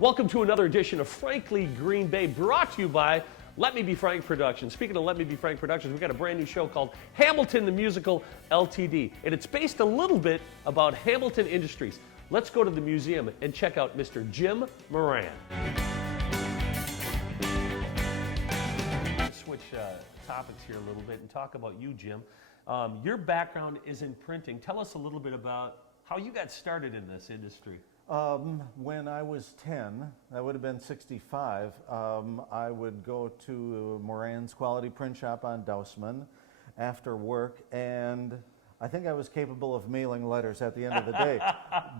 Welcome to another edition of Frankly Green Bay, brought to you by Let Me Be Frank Productions. Speaking of Let Me Be Frank Productions, we've got a brand new show called Hamilton the Musical Ltd. And it's based a little bit about Hamilton Industries. Let's go to the museum and check out Mr. Jim Moran. Let's switch topics here a little bit and talk about you, Jim. Your background is in printing. Tell us a little bit about how you got started in this industry. When I was 10, that would have been 65, I would go to Moran's Quality Print Shop on Dousman after work, and I think I was capable of mailing letters at the end of the day.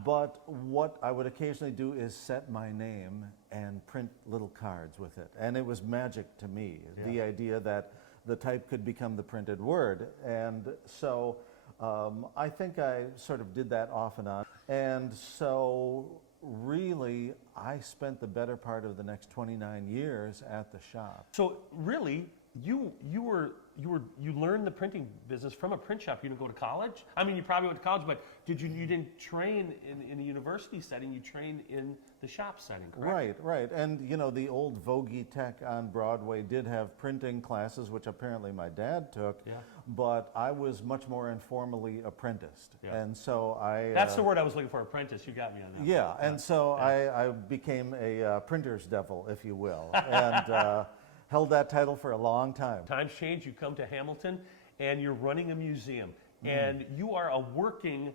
But what I would occasionally do is set my name and print little cards with it. And it was magic to me, the idea that the type could become the printed word. And so I think I sort of did that off and on. And so really, I spent the better part of the next 29 years at the shop. So really, you learned the printing business from a print shop. You didn't go to college? I mean, you probably went to college, but you didn't train in a university setting, you trained in the shop setting, correct? Right. And you know, the old Vogie Tech on Broadway did have printing classes, which apparently my dad took, but I was much more informally apprenticed. And so That's the word I was looking for, apprentice. You got me on that. And so I became a printer's devil, if you will, and held that title for a long time. Times change, you come to Hamilton and you're running a museum and you are a working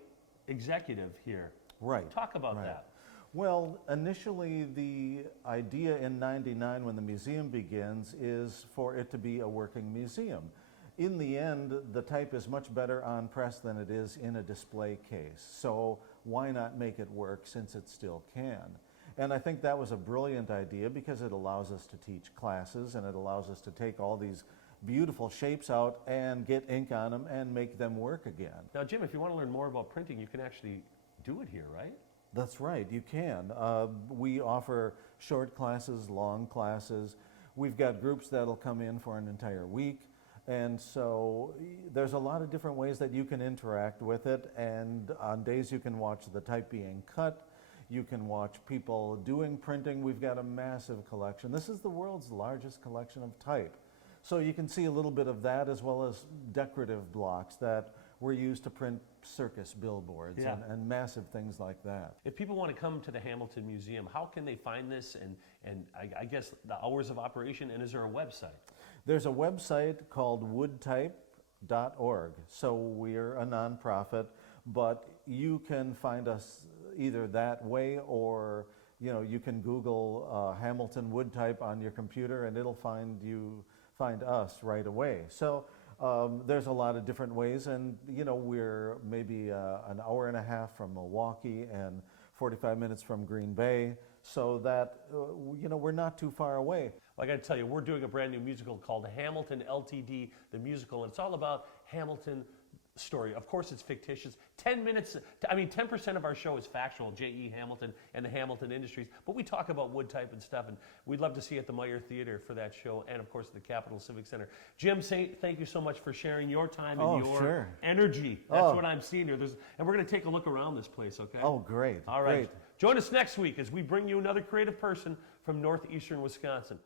executive here. Right. Talk about that. Well, initially the idea in '99 when the museum begins is for it to be a working museum. In the end, the type is much better on press than it is in a display case. So why not make it work since it still can? And I think that was a brilliant idea because it allows us to teach classes and it allows us to take all these beautiful shapes out and get ink on them and make them work again. Now, Jim, if you want to learn more about printing, you can actually do it here, right? That's right, you can. We offer short classes, long classes. We've got groups that'll come in for an entire week. And so there's a lot of different ways that you can interact with it. And on days you can watch the type being cut. You can watch people doing printing. We've got a massive collection. This is the world's largest collection of type. So you can see a little bit of that as well as decorative blocks that were used to print circus billboards and massive things like that. If people want to come to the Hamilton Museum, how can they find this and I guess the hours of operation, and is there a website? There's a website called woodtype.org. So we're a nonprofit, but you can find us either that way or you can Google Hamilton Woodtype on your computer and it'll find us right away. So there's a lot of different ways, and we're maybe an hour and a half from Milwaukee and 45 minutes from Green Bay, so that we're not too far away. Well, I got to tell you, we're doing a brand new musical called Hamilton Ltd, the musical, and it's all about Hamilton story. Of course, it's fictitious. 10% of our show is factual, J.E. Hamilton and the Hamilton Industries, but we talk about wood type and stuff, and we'd love to see you at the Meyer Theater for that show, and of course, the Capitol Civic Center. Jim, thank you so much for sharing your time and your energy. That's what I'm seeing here. And we're going to take a look around this place, okay? Oh, great. All right. Great. Join us next week as we bring you another creative person from northeastern Wisconsin.